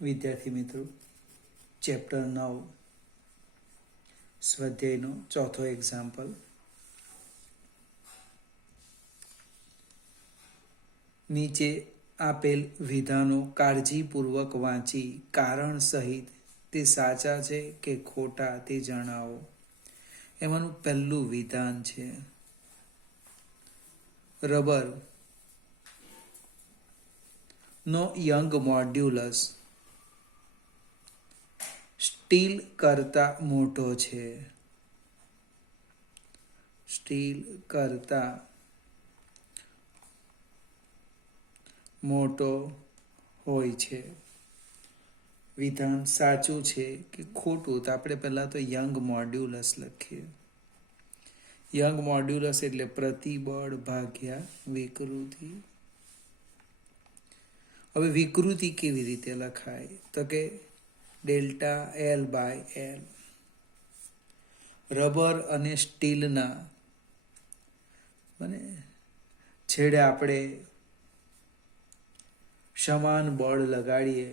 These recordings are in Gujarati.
વિદ્યાર્થી મિત્રો, ચેપ્ટર 9 સ્વાધ્યાયનો ચોથો એક્ઝામ્પલ. નીચે આપેલ વિધાનો કાળજીપૂર્વક વાંચી કારણ સહિત તે સાચા છે કે ખોટા તે જણાવો. એમાંનું પહેલું વિધાન છે રબર નો યંગ મોડ્યુલસ સ્ટીલ કરતા મોટો છે. સ્ટીલ કરતા મોટો હોય છે. વિધાન સાચું છે કે ખોટું? તો આપણે પહેલા તો યંગ મોડ્યુલસ લખીએ. યંગ મોડ્યુલસ એટલે પ્રતિબળ ભાગ્યા વિકૃતિ. હવે વિકૃતિ કેવી રીતે લખાય? તો કે delta L by L. Rubber અને સ્ટીલના છેડે આપણે સમાન બળ લગાડીએ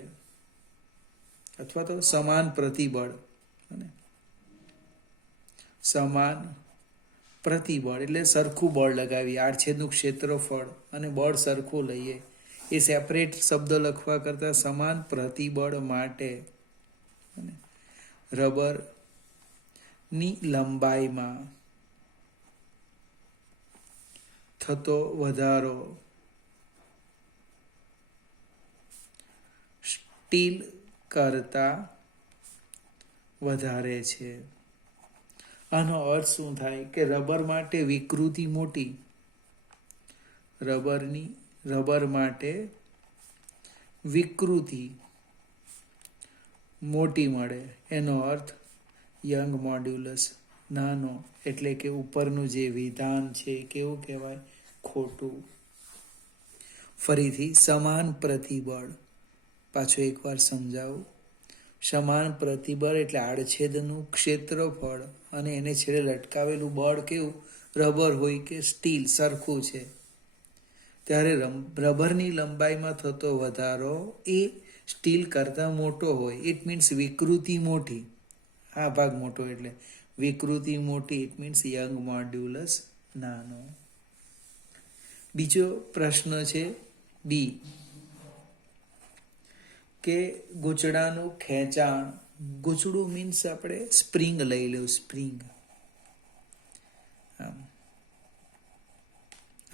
અથવા તો સમાન પ્રતિબળ, સમાન પ્રતિબળ એટલે સરખું બળ લગાવીએ. આડછેદનું ક્ષેત્રફળ અને બળ સરખું લઈએ. એ સેપરેટ શબ્દ લખવા કરતાં સમાન પ્રતિબળ માટે રબરની લંબાઈમાં થતો વધારો સ્ટીલ કરતા વધારે છે. આનો અર્થ શું થાય કે રબર માટે વિકૃતિ મોટી, રબર માટે વિકૃતિ મોટી મળે. એનો અર્થ યંગ મોડ્યુલસ નાનો, એટલે કે ઉપરનું જે વિધાન છે કેવું કહેવાય? ખોટું. ફરીથી સમાન પ્રતિબળ, પાછો એકવાર સમજાવું. સમાન પ્રતિબળ એટલે આડછેદનું ક્ષેત્રફળ અને એને છેડે લટકાવેલું બળ કેવું? રબર હોય કે સ્ટીલ સરખું છે. ત્યારે રબરની લંબાઈમાં થતો વધારો એ સ્ટીલ કરતાં મોટો હોય. ઇટ મીન્સ વિકૃતિ મોટી. આ ભાગ મોટો એટલે વિકૃતિ મોટી. ઇટ મીન્સ યંગ મોડ્યુલસ નાનો. બીજો પ્રશ્ન છે બી, કે ગૂંચળાનું ખેંચાણ. ગૂંચળું મીન્સ આપણે સ્પ્રિંગ લઈ લો. સ્પ્રિંગ,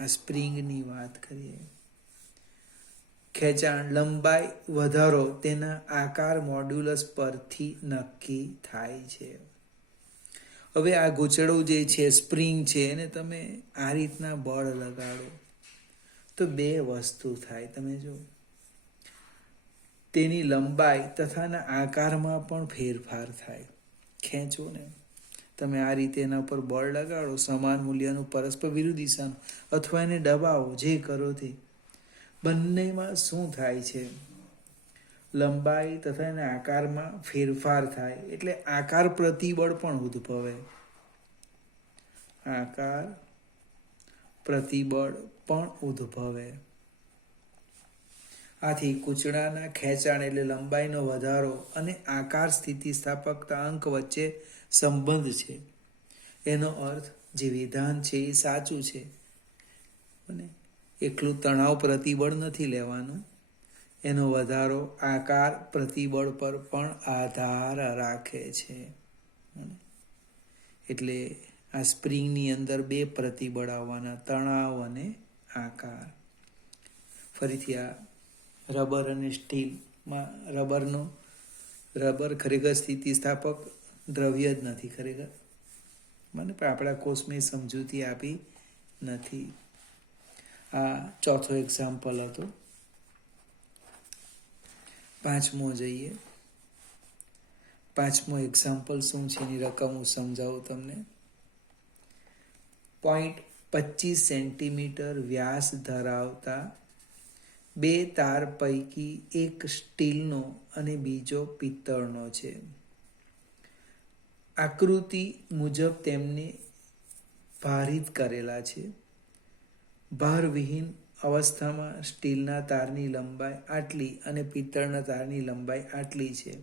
આ સ્પ્રિંગની વાત કરીએ. ખેંચાણ લંબાઈ વધારો તેના આકાર મોડ્યુલસ પરથી નક્કી થાય છે. હવે આ ગૂંચળું જે છે, સ્પ્રિંગ છે, એને તમે આ રીતના બળ લગાડો તો બે વસ્તુ થાય. તમે જો તેની લંબાઈ તથા આકારમાં પણ ફેરફાર થાય. ખેંચો ને તમે આ રીતે એના પર બળ લગાડો સમાન મૂલ્યનું પરસ્પર વિરુદ્ધ દિશાનું, અથવા એને દબાવો, જે કરો તે, બંનેમાં શું થાય છે? લંબાઈ તથા એના આકારમાં ફેરફાર થાય. એટલે આકાર પ્રતિબળ પણ ઉદ્ભવે. આકાર પ્રતિબળ પણ ઉદ્ભવે. આથી ગૂંચળાના ખેંચાણ એટલે લંબાઈનો વધારો અને આકાર સ્થિતિસ્થાપકતા અંક વચ્ચે સંબંધ છે. એનો અર્થ જે વિધાન છે એ સાચું છે. અને એકલું તણાવ પ્રતિબળ નથી લેવાનું. એનો વધારો આકાર પ્રતિબળ પર પણ આધાર રાખે છે. એટલે આ સ્પ્રિંગની અંદર બે પ્રતિબળ આવવાના, તણાવ અને આકાર. ફરીથી આ રબર અને સ્ટીલમાં રબર ખરેખર સ્થિતિસ્થાપક દ્રવ્ય જ નથી. ખરેખર પણ આપણા કોર્સમાં સમજૂતી આપી નથી. આ ચોથો એક્ઝામ્પલ હતો. પાંચમો જઈએ. પાંચમો એક્ઝામ્પલ શું છે એની રકમ હું સમજાવું તમને. 0.25 સેન્ટીમીટર વ્યાસ ધરાવતા બે તાર પૈકી એક સ્ટીલનો અને બીજો પિત્તળનો છે. આકૃતિ મુજબ તેમને ભારિત કરેલા છે. ભારવિહીન અવસ્થામાં સ્ટીલના તારની લંબાઈ આટલી અને પિત્તળના તારની લંબાઈ આટલી છે,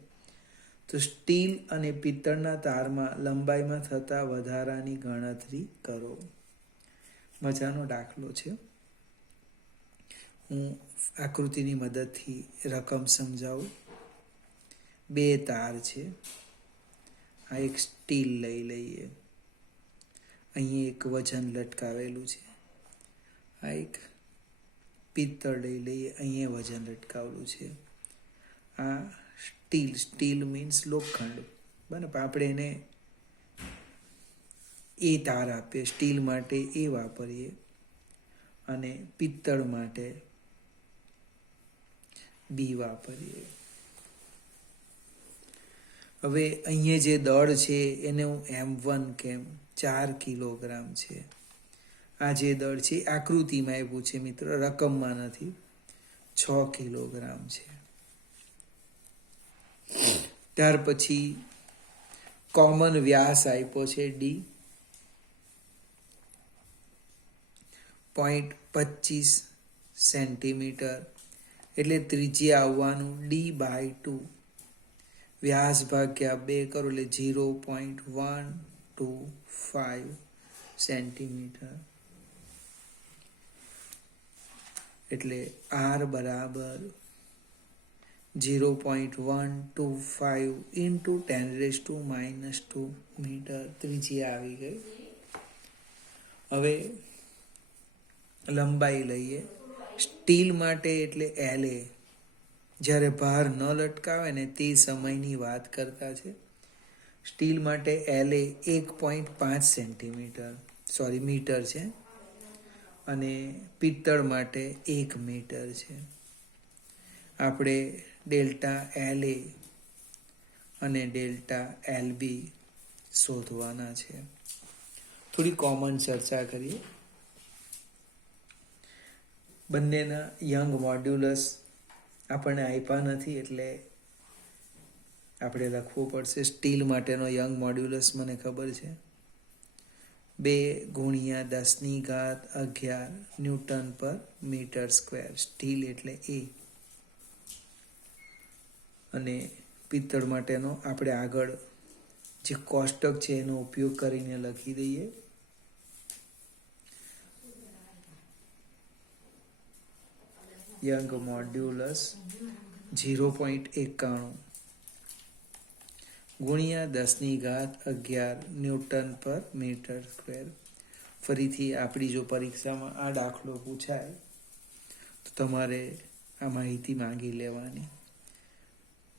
તો સ્ટીલ અને પિત્તળના તારમાં લંબાઈમાં થતા વધારાની ગણતરી કરો. મજાનો દાખલો છે. હું આકૃતિની મદદથી રકમ સમજાવું. 2 તાર છે. આ એક સ્ટીલ લઈ લઈએ. અહીં એક વજન લટકાવેલું છે. આ એક પિત્તળ લઈ લઈએ. અહીંયા વજન લટકાવેલું છે. આ સ્ટીલ મીન્સ લોખંડ. બરાબર, આપણે એને એ તાર આપીએ. સ્ટીલ માટે એ વાપરીએ અને પિત્તળ માટે બી વાપરીએ. હવે અહીંયા જે દળ છે એને હું M1 કેમ 4 કિલોગ્રામ છે. આ જે દળ છે આકૃતિમાં આપ્યું છે મિત્રો, રકમમાં નથી. 6 કિલોગ્રામ છે. ત્યાર પછી કોમન વ્યાસ આપ્યો છે D 0.25 સેન્ટીમીટર, એટલે ત્રિજ્યા આવવાનું D/2. વ્યાસ ભાગ્યા 2 કરો એટલે 0.125 સેન્ટીમીટર, એટલે R બરાબર 0.125 ઇન્ટુ 10⁻² મીટર ત્રિજ્યા આવી ગઈ. હવે લંબાઈ લઈએ. સ્ટીલ માટે એટલે LA, જ્યારે ભાર ન લટકાવે ને તે સમયની વાત કરતા છે. સ્ટીલ માટે LA 1.5 સેન્ટીમીટર મીટર છે અને પિત્તળ માટે 1 મીટર છે. આપણે ડેલ્ટા LA અને ડેલ્ટા LB શોધવાના છે. થોડી કોમન ચર્ચા કરીએ. બંનેના યંગ મોડ્યુલસ આપણને આપ્યા નથી એટલે આપણે લખવું પડશે. સ્ટીલ માટેનો યંગ મોડ્યુલસ મને ખબર છે, 2×10⁻11 ન્યૂટન પર મીટર સ્ક્વેર. સ્ટીલ એટલે A. અને પિત્તળ માટેનો આપણે આગળ જે કોષ્ટક છે એનો ઉપયોગ કરીને લખી દઈએ. યંગ મોડ્યુલસ 0.91 ×10⁻11 ન્યૂટન પર મીટર સ્ક્વેર. ફરીથી આપણી જો પરીક્ષામાં આ દાખલો પૂછાય તો તમારે આ માહિતી માંગી લેવાની.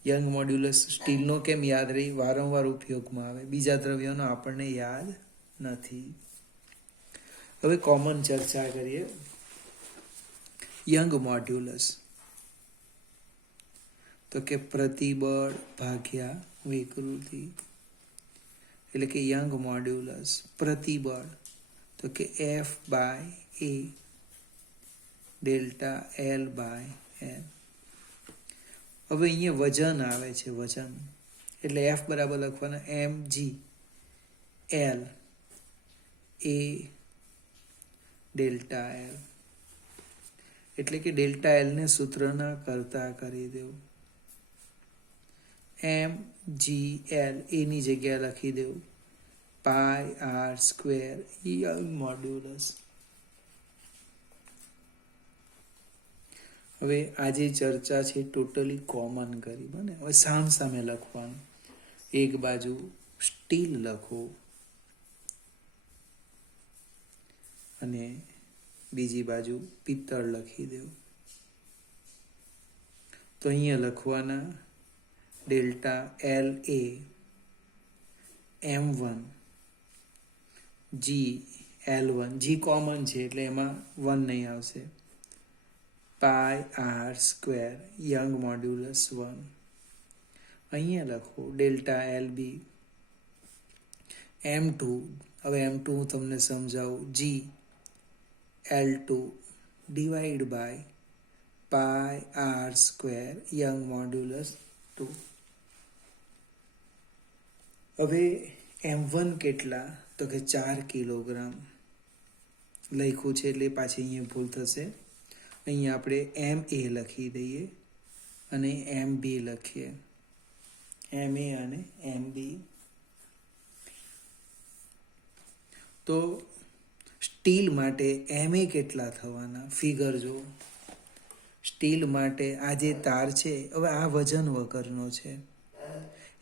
યંગ મોડ્યુલસ સ્ટીલનો કેમ યાદ રહી? વારંવાર ઉપયોગમાં આવે. બીજા દ્રવ્યોનો આપણને યાદ નથી. હવે કોમન ચર્ચા કરીએ. યંગ મોડ્યુલસ તો કે પ્રતિબળ ભાગ્યા વિકૃતિ, એટલે કે યંગ મોડ્યુલસ પ્રતિબળ તો કે F/A ડેલ્ટા L/N. હવે અહીંયા વજન આવે છે. વજન એટલે F બરાબર લખવાના mg L A delta L, એટલે કે ડેલ્ટા L ને સૂત્રના કરતા કરી દેવું. mgL એની જગ્યા લખી દેવું πr², યંગ મોડ્યુલસ. હવે આજે ચર્ચા છે ટોટલી કોમન કરી. બને હવે સામે લખવાનું. એક બાજુ સ્ટીલ લખો અને બીજી બાજુ પિત્તળ લખી દેવું. તો અહીંયા લખવાના delta LA M1 G L1. G common છે એટલે એમાં 1 નહીં આવશે. πr² Young modulus 1. અહીંયા લખો ડેલ્ટા LB M2. હવે M2 હું તમને સમજાવું. G L2 divide by πr² Young modulus 2. હવે M1 કેટલા? તો કે 4 કિલોગ્રામ લખ્યું છે એટલે પાછી અહીંયા ભૂલ થશે. અહીંયા આપણે એમ એ લખી દઈએ અને એમ બી લખીએ. એમ એ અને એમ બી. તો સ્ટીલ માટે એમ એ કેટલા થવાના ફિગર જો. સ્ટીલ માટે આ જે તાર છે, હવે આ વજન વગરનો છે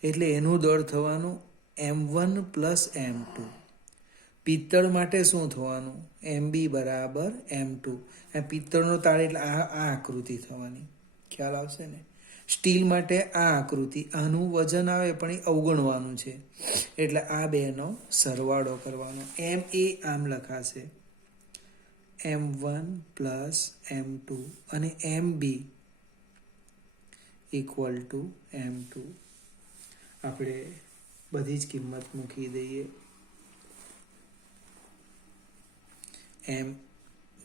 એટલે એનું દળ થવાનું m1 પ્લસ m2. પિત્તળ માટે શું થવાનું? mb બરાબર m2. આ પિત્તળનો તાર એટલે આ આકૃતિ થવાની. ખ્યાલ આવશે ને? સ્ટીલ માટે આ આકૃતિ, આનું વજન આવે પણ એ અવગણવાનું છે એટલે આ બેનો સરવાળો કરવાનો. એમ એ આમ લખાશે m1 પ્લસ m2 અને mb ઇક્વલ ટુ m2. આપણે બધી જ કિંમત મૂકી દઈએ. એમ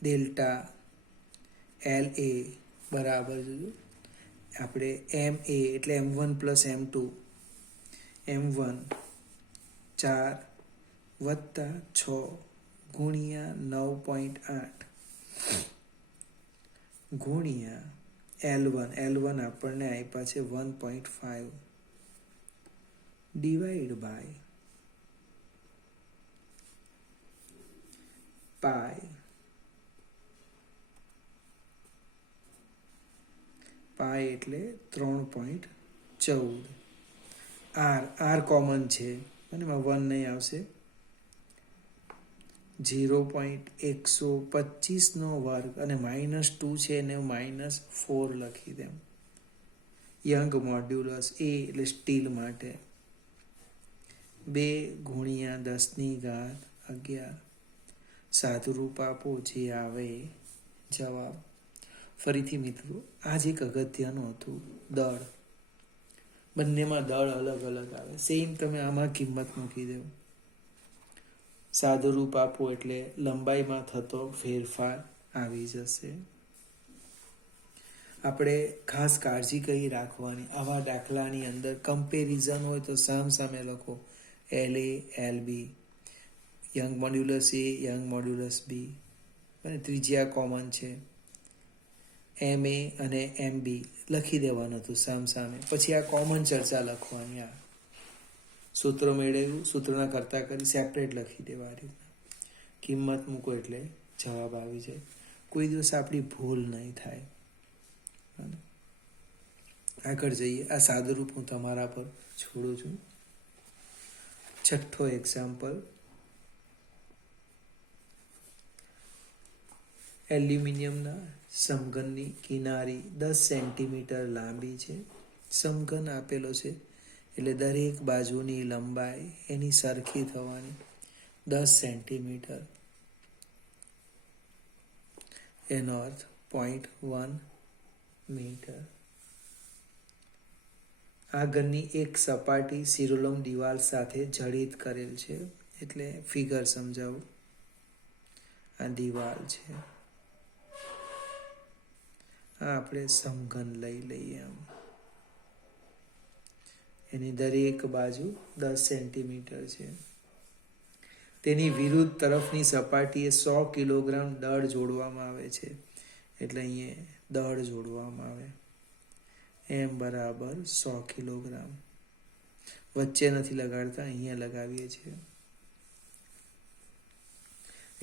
ડેલ્ટા એલ એ બરાબર આપણે એમ એ એટલે m1 પ્લસ m2, m1 4 વત્તા 6 ગુણ્યા 9.8 ગુણ્યા L1 આપણને આપ્યા છે 1.5 ડિવાઈડ બાય પાય એટલે 3.14. આર કોમન છે અને એમાં 1 નહીં આવશે. 0.125 વર્ગ અને -2 છે એને -4 લખી દેમ. યંગ મોડ્યુલસ એ એટલે સ્ટીલ માટે 2 ગુણ્યા 10⁻11. સાદુરૂપ આપો જે આવે જવાબ. ફરીથી મિત્રો, આ જ એક અગત્યનું હતું, દળ. બંનેમાં દળ અલગ અલગ આવે. સેમ તમે આમાં કિંમત મૂકી દો. સાદુરૂપ આપો એટલે લંબાઈમાં થતો ફેરફાર આવી જશે. આપણે ખાસ કાળજી કઈ રાખવાની, આવા દાખલાની અંદર કમ્પેરિઝન હોય તો સામે લખો LA LB, યંગ મોડ્યુલસ એ યંગ મોડ્યુલસ બી, અને ત્રિજ્યા કોમન છે MA અને MB લખી દેવાનું હતું સામે. પછી આ કોમન ચર્ચા લખવાની. આ સૂત્ર મેળવ્યું, સૂત્રના કરતા કરી સેપરેટ લખી દેવા. આ રીતના કિંમત મૂકો એટલે જવાબ આવી જાય. કોઈ દિવસ આપણી ભૂલ નહીં થાય. આગળ જઈએ. આ સાદુરૂપ હું તમારા પર છોડું છું. છઠ્ઠો એક્ઝામ્પલ. એલ્યુમિનિયમના સમઘનની કિનારી 10 સેન્ટીમીટર લાંબી છે. સમઘન આપેલો છે એટલે દરેક બાજુની લંબાઈ એની સરખી થવાની 10 સેન્ટીમીટર. એનો અર્થ 0.1 મીટર. આ ઘનની એક સપાટી સિરોલમ દિવાલ સાથે જડિત કરેલ છે એટલે ફિગર સમજાવું. આ દિવાલ છે, આ આપણે સમઘન લઈ લઈએ. આમ એની દરેક બાજુ 10 સેન્ટીમીટર છે. તેની વિરુદ્ધ તરફની સપાટીએ 100 કિલોગ્રામ દળ જોડવામાં આવે છે એટલે અહીંયા દળ જોડવામાં આવે. M બરાબર 100 કિલોગ્રામ. વચ્ચે નથી લગાડતા, અહીંયા લગાવીએ છીએ.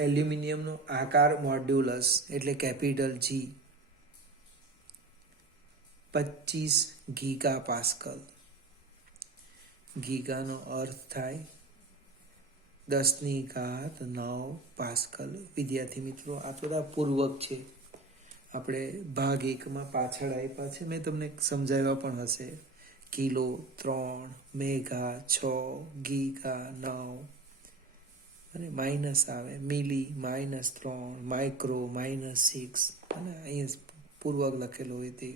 એલ્યુમિનિયમનો આકાર મોડ્યુલસ એટલે કેપિટલ G 25 ગીગા પાસ્કલ. ગીગાનો અર્થ થાય 10⁹ પાસ્કલ. વિદ્યાર્થી મિત્રો, આ થોડા પૂર્વક છે. આપણે ભાગ 1માં પાછળ આપ્યા છે, મેં તમને સમજાવ્યા પણ હશે. કિલો 3, મેગા 6, ગીગા 9 અને માઇનસ આવે મિલી -3, માઇક્રો -6 અને અહીંયા પૂર્વક લખેલો હોય તે.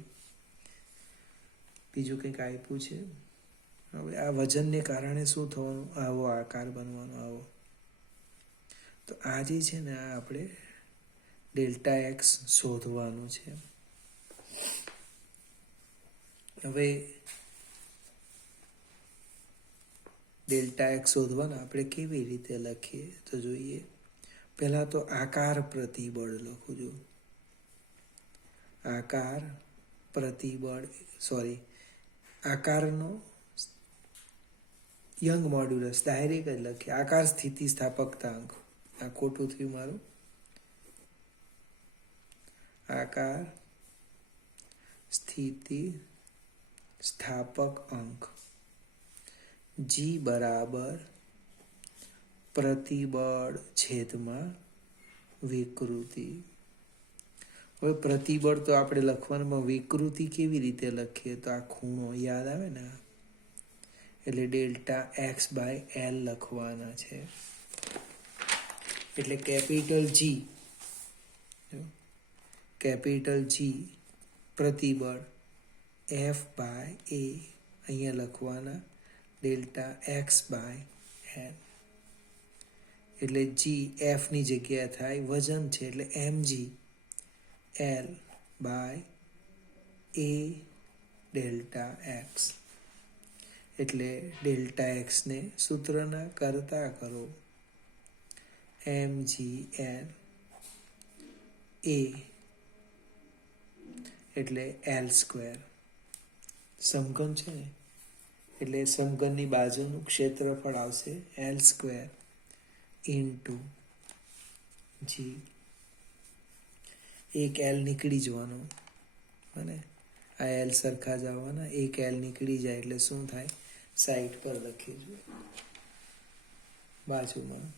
બીજું કંઈક આપ્યું છે. હવે આ વજનને કારણે શું થવાનું? આવો આકાર બનવાનો. આવો. તો આ જે છે ને, આ આપણે ડેલ્ટા એક્સ શોધવાનું છે. હવે ડેલ્ટા એક્સ શોધવાના આપણે કેવી રીતે લખીએ તો જોઈએ. પહેલાં તો આકાર પ્રતિબળ લખું છું. આકાર પ્રતિબળ આકારનો યંગ મોડ્યુલસ ડાયરેક્ટ જ લખીએ. આકાર સ્થિતિ સ્થાપકતાંક, આ ખોટું થયું મારું. આકાર સ્થિતિ સ્થાપક અંક જી બરાબર પ્રતિબળ છેદમાં વિકૃતિ. હવે પ્રતિબળ તો આપણે લખવાનું, વિકૃતિ કેવી રીતે લખીએ? તો આ ખૂણો યાદ આવે ને, એટલે ડેલ્ટા એક્સ બાય એલ લખવાના છે. એટલે કેપિટલ જી પ્રતિબળ એફ બાય એ અહીંયા લખવાના ડેલ્ટા એક્સ બાય એલ. એટલે જી એફની જગ્યા થાય વજન છે એટલે mg L by A delta X. એટલે ડેલ્ટા એક્સને સૂત્રના કરતા કરો mg એ એટલે એલ સ્ક્વેર. સમઘન છે ને, એટલે સમઘનની બાજુનું ક્ષેત્રફળ આવશે એલ સ્ક્વેર ઇન્ટુ જી. એક એલ નીકળી જવાનો અને આ એલ સરખા જ આવવાના. એક એલ નીકળી જાય એટલે શું થાય? સાઈડ પર લખીશું બાજુમાં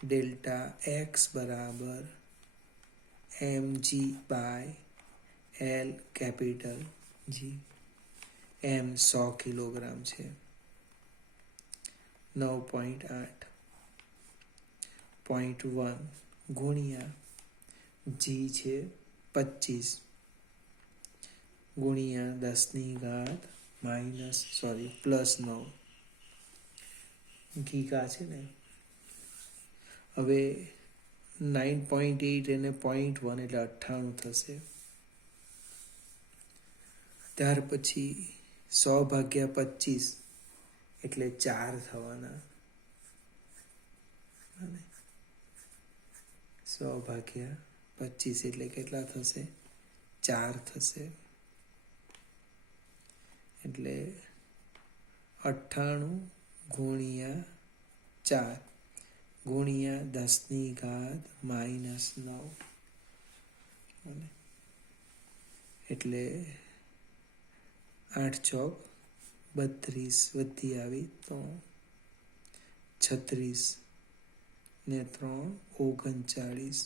ડેલ્ટા એક્સ બરાબર mg by L capital G. M 100 kilogram છે, 9.8 0.1 ગુણ્યા જી છે 25 ગુણ્યા 10⁻⁻ પ્લસ 9 ગીગા છે ને. હવે 9.8 અને 0.1 એટલે 98 થશે. ત્યાર પછી 100/25 એટલે 4 થવાના. 100/25 એટલે કેટલા થશે? 4 થશે. એટલે 98 ગુણ્યા 4 ગુણ્યા 10⁻⁻9 એટલે 8 ચોક 32 વધી આવી તો 36 ને 3 39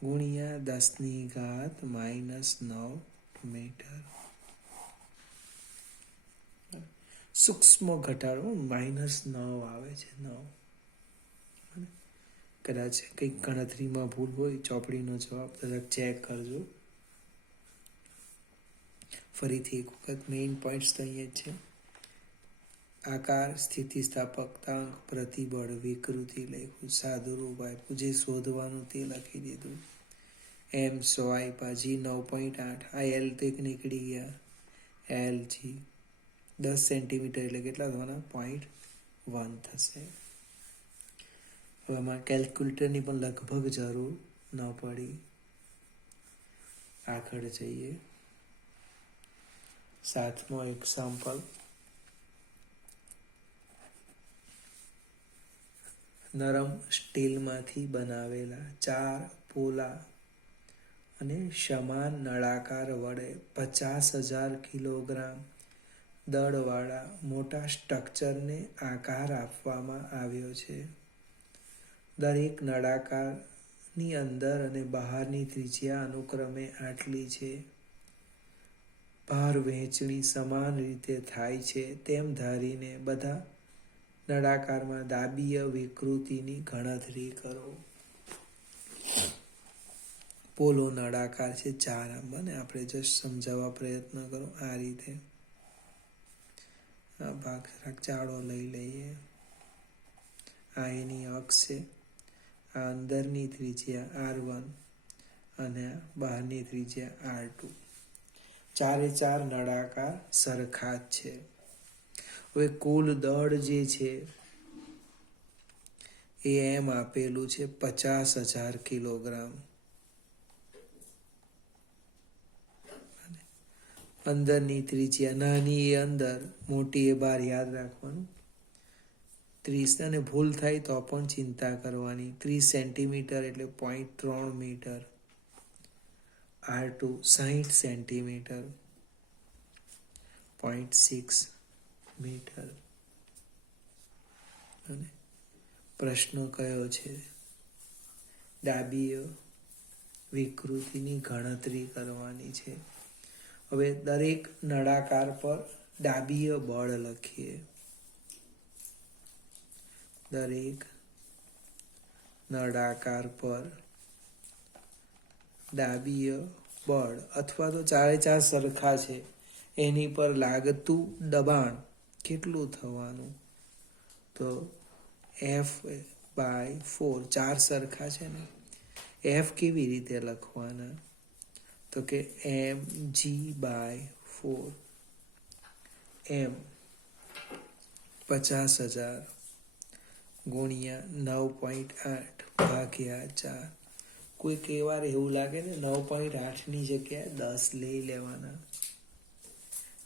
ગુણ્યા 10⁻⁻9 મીટર. સૂક્ષ્મ ઘટાડો -9 આવે છે. 9 કદાચ કંઈક ગણતરીમાં ભૂલ હોય, ચોપડીનો જવાબ તરત ચેક કરજો. ફરીથી એક વખત મેઇન પોઈન્ટ્સ તો અહીંયા જ છે. આકાર સ્થિતિસ્થાપકતાંક પ્રતિબળ વિકૃતિ લખ્યું, સાદું રૂપ આપ્યું, જે શોધવાનું તે લખી દીધું. એમ 100 આપ્યા, જી 9.8, આ એલ તો એક નીકળી ગયા, એલ જી 10 સેન્ટીમીટર એટલે કેટલા થવાના? 0.1 થશે. હવે આમાં કેલ્ક્યુલેટરની પણ લગભગ જરૂર ન પડી. આગળ જઈએ. 7મો એક્ઝામ્પલ. નરમ સ્ટીલમાંથી બનાવેલા 4 પોલા અને સમાન નળાકાર વડે 50,000 કિલોગ્રામ દળવાળા મોટા સ્ટ્રક્ચરને આકાર આપવામાં આવ્યો છે. દરેક નળાકારની અંદર અને બહારની ત્રિજ્યા અનુક્રમે આટલી છે. ભાર વહેંચણી સમાન રીતે થાય છે તેમ ધારીને બધા નળાકારમાં દાબીય વિકૃતિની ગણતરી કરો. પોલો નળાકાર છે, 4 આમ બને. આપણે જસ્ટ સમજાવવા પ્રયત્ન કરો. આ રીતે આ ભાગ જરાક જાડો લઈ લઈએ. આ એની અક્ષ છે. આ અંદરની ત્રિજ્યા R1 અને બહારની ત્રિજ્યા R2. 4 નળાકાર સરખા જ છે. હવે કુલ દળ જે છે એ એમ આપેલું છે 50,000 કિલોગ્રામ. અંદરની ત્રિજ્યા, નાની એ અંદર, મોટી એ બહાર, યાદ રાખવાનું. 30 અને ભૂલ થાય તો પણ ચિંતા કરવાની. 30 સેન્ટીમીટર એટલે 0.3 મીટર. R2 60 centimetre 0.6 metre. અને પ્રશ્ન કયો છે? ડાબીય વિકૃતિની ગણતરી કરવાની છે. હવે દરેક નળાકાર પર ડાબીય બળ લખીએ. દરેક નળાકાર પર ડાબીય બળ અથવા તો 4 સરખા છે, એની પર લાગતું દબાણ કેટલું થવાનું? તો F/4. 4 સરખા છે ને, F કેવી રીતે લખવાના? તો કે mg/4. m 50,000 ગુણ્યા 9.8 ભાગ્યા 4. કોઈક વાર એવું લાગે ને 9.8ની જગ્યાએ 10 લઈ લેવાના.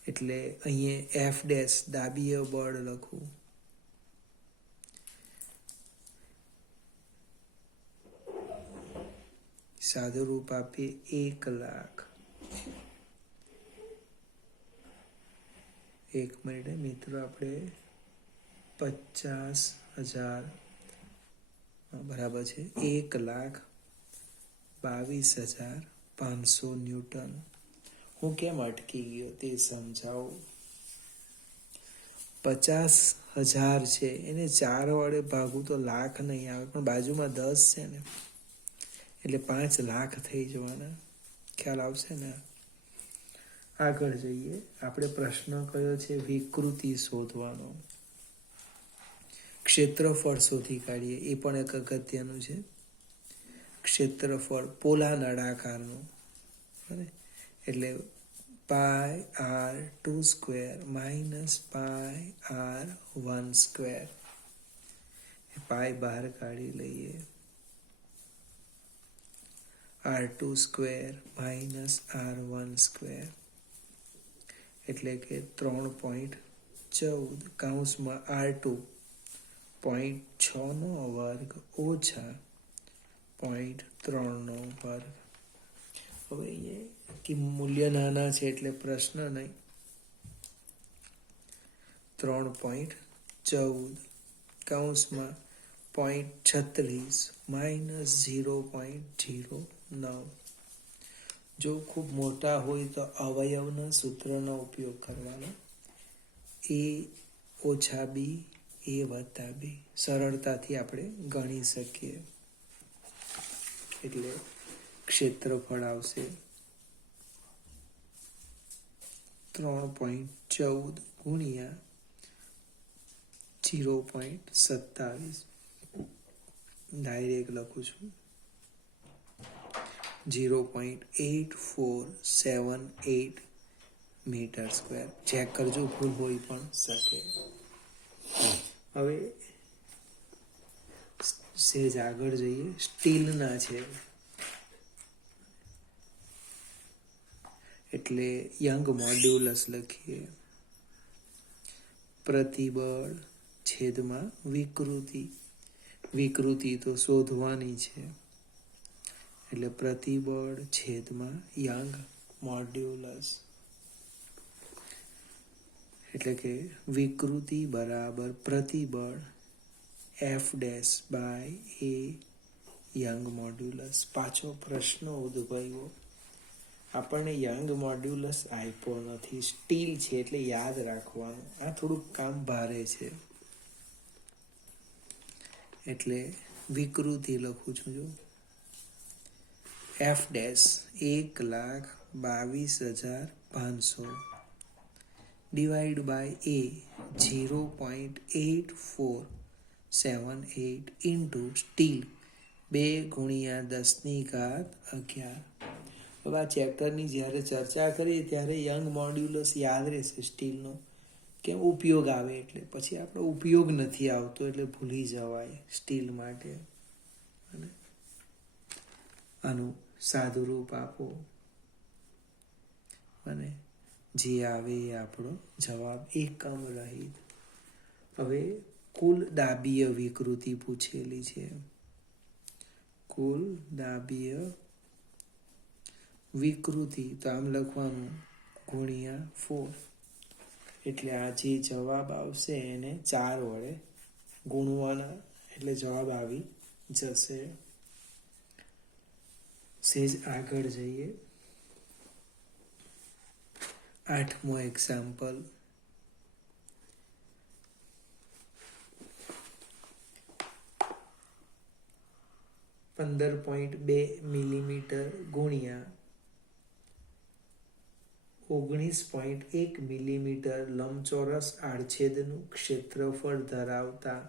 એટલે અહીંયા F' ડાબીય બળ લખું. સાદું રૂપ આપીએ 1 લાખ. એક મિનિટ મિત્રો, આપણે 50,000 બરાબર છે 1,22,500 ન્યૂટન. હું કેમ અટકી ગયો તે સમજાવું. 50,000 છે, એને 4 વડે ભાગું તો લાખ નહીં આવે, પણ બાજુમાં 10 છે ને, એટલે 5 લાખ થઈ જવાના. ખ્યાલ આવશે ને? આગળ જઈએ. આપણે પ્રશ્ન કયો છે? વિકૃતિ શોધવાનો. ક્ષેત્રફળ શોધી કાઢીએ, એ પણ એક અગત્યનું છે. ક્ષેત્રફળ પોલા નળાકારનું, એટલે πr² -πr1². પાઈ બહાર કાઢી લઈએ. r2² -r1² એટલે કે 3.14 કૌંસમાં r2 0.6² ઓછા 0.3². હવે અહીંયા કે મૂલ્ય નાના છે એટલે પ્રશ્ન નહીં. 3.14 કૌંસમાં 0.36 -0.09. જો ખૂબ મોટા હોય તો અવયવના સૂત્રનો ઉપયોગ કરવાનો. a ઓછા b, a વત્તા b. સરળતાથી આપણે ગણી શકીએ. એટલે ક્ષેત્રફળ આવશે 3.14 ગુણ્યા 0.27. ડાયરેક્ટ લખું છું 0.8478 મીટર². ચેક કરજો, ભૂલ હોઈ પણ શકે. હવે સહેજ આગળ જઈએ. સ્ટીલના છે એટલે યંગ મોડ્યુલસ લખીએ. પ્રતિબળ છેદમાં વિકૃતિ. વિકૃતિ તો શોધવાની છે, એટલે પ્રતિબળ છેદમાં યંગ મોડ્યુલસ. એટલે કે વિકૃતિ બરાબર પ્રતિબળ F' a યંગ મોડ્યુલસ. પાછો પ્રશ્ન ઉદ્ભવ્યો. આપણને યંગ મોડ્યુલસ આપ્યો નથી. સ્ટીલ છે એટલે યાદ રાખવાનું. આ થોડુંક કામ ભારે છે, એટલે વિકૃતિ લખું છું. જો F' 1,22,500 divide by a 0.8478 into steel 2 ગુણ્યા 10⁻11. હવે આ ચેપ્ટરની જ્યારે ચર્ચા કરીએ ત્યારે યંગ મોડ્યુલસ યાદ રહેશે સ્ટીલનો. કેમ ઉપયોગ આવે એટલે, પછી આપણો ઉપયોગ નથી આવતો એટલે ભૂલી જવાય સ્ટીલ માટે. અને આનું સાદું રૂપ આપો અને જે આવે એ આપણો જવાબ એકમ રહિત. હવે કુલ દાબીય વિકૃતિ પૂછેલી છે. કુલ દાબીય વિકૃતિ તો આમ લખવાનું ગુણ્યા 4, એટલે આ જે જવાબ આવશે એને 4 વડે ગુણવાના એટલે જવાબ આવી જશે. સેજ આગળ જઈએ. 8મો એક્ઝામ્પલ. 15.2 મિલીમીટર ગુણ્યા 19.1 મિલીમીટર લંબચોરસ આડછેદનું ક્ષેત્રફળ ધરાવતા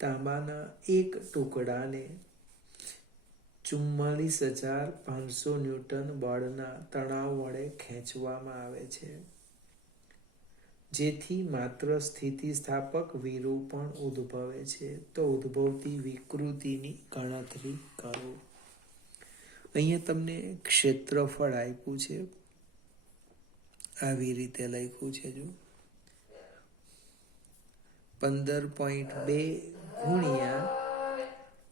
તાંબાના એક ટુકડાને 44,500 ન્યૂટન બળના તણાવ વડે ખેંચવામાં આવે છે, જેથી માત્ર સ્થિતિસ્થાપક વિરૂપણ ઉદ્ભવે છે. તો ઉદ્ભવતી વિકૃતિની ગણતરી કરો. અહીંયા તમને ક્ષેત્રફળ આપ્યું છે, આવી રીતે લખ્યું છે. જો 15.2 ગુણ્યા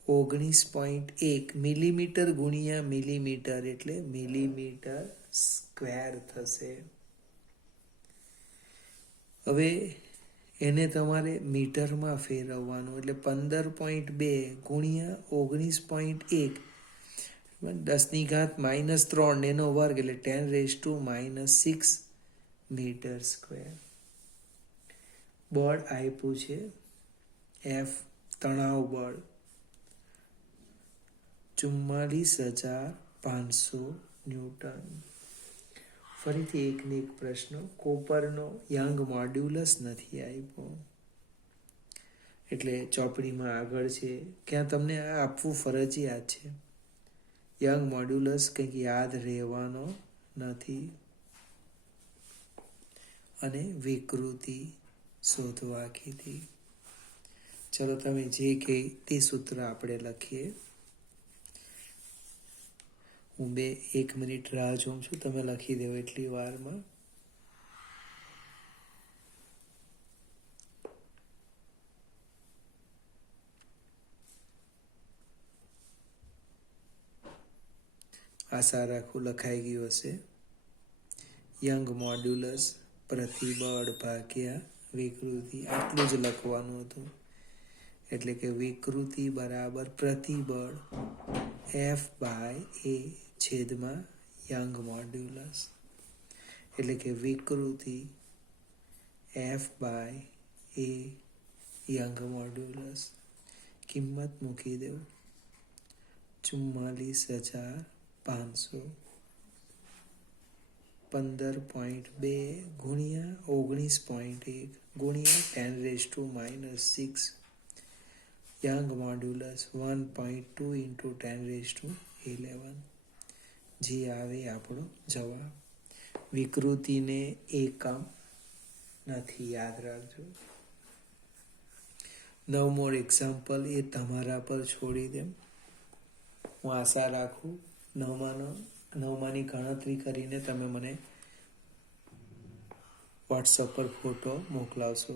19.1 મિલીમીટર ગુણ્યા મિલીમીટર એટલે મિલીમીટર સ્ક્વેર થશે. હવે એને તમારે મીટરમાં ફેરવવાનું, એટલે 15.2 ગુણ્યા 19.1 10⁻³ એનો વર્ગ એટલે 10⁻⁻6 મીટર સ્ક્વેર. બળ આપ્યું છે F, તણાવ બળ 44,500 ન્યૂટન. ફરીથી એકને એક પ્રશ્ન. કોપરનો યંગ મોડ્યુલસ નથી આપ્યો, એટલે ચોપડીમાં આગળ છે ક્યાં તમને આ આપવું ફરજિયાત છે. યંગ મોડ્યુલસ કંઈક યાદ રહેવાનો નથી. અને વિકૃતિ શોધવા કીધી. ચલો તમે જે કહે તે સૂત્ર આપણે લખીએ. હું 1 મિનિટ રાહ જોઉં છું, તમે લખી દેવો એટલી વારમાં. આશા રાખું લખાઈ ગયું હશે. યંગ મોડ્યુલસ પ્રતિબળ ભાગ્યા વિકૃતિ, આટલું જ લખવાનું હતું. એટલે કે વિકૃતિ બરાબર પ્રતિબળ F/A છેદમાં યંગ મોડ્યુલસ, એટલે કે વિકૃતિ F/A યંગ મોડ્યુલસ. કિંમત મૂકી દો 44,500. 15.2 ગુણ્યા 19.1 ગુણ્યા 10⁻⁻6 યંગ મોડ્યુલસ 1.2 × 10⁻11. જે આવે આપણો જવાબ. વિકૃતિને એકમ નથી, યાદ રાખજો. 9મો એક્ઝામ્પલ એ તમારા પર છોડી દેમ. હું આશા રાખું 9માની ગણતરી કરીને તમે મને વોટ્સઅપ પર ફોટો મોકલાવશો.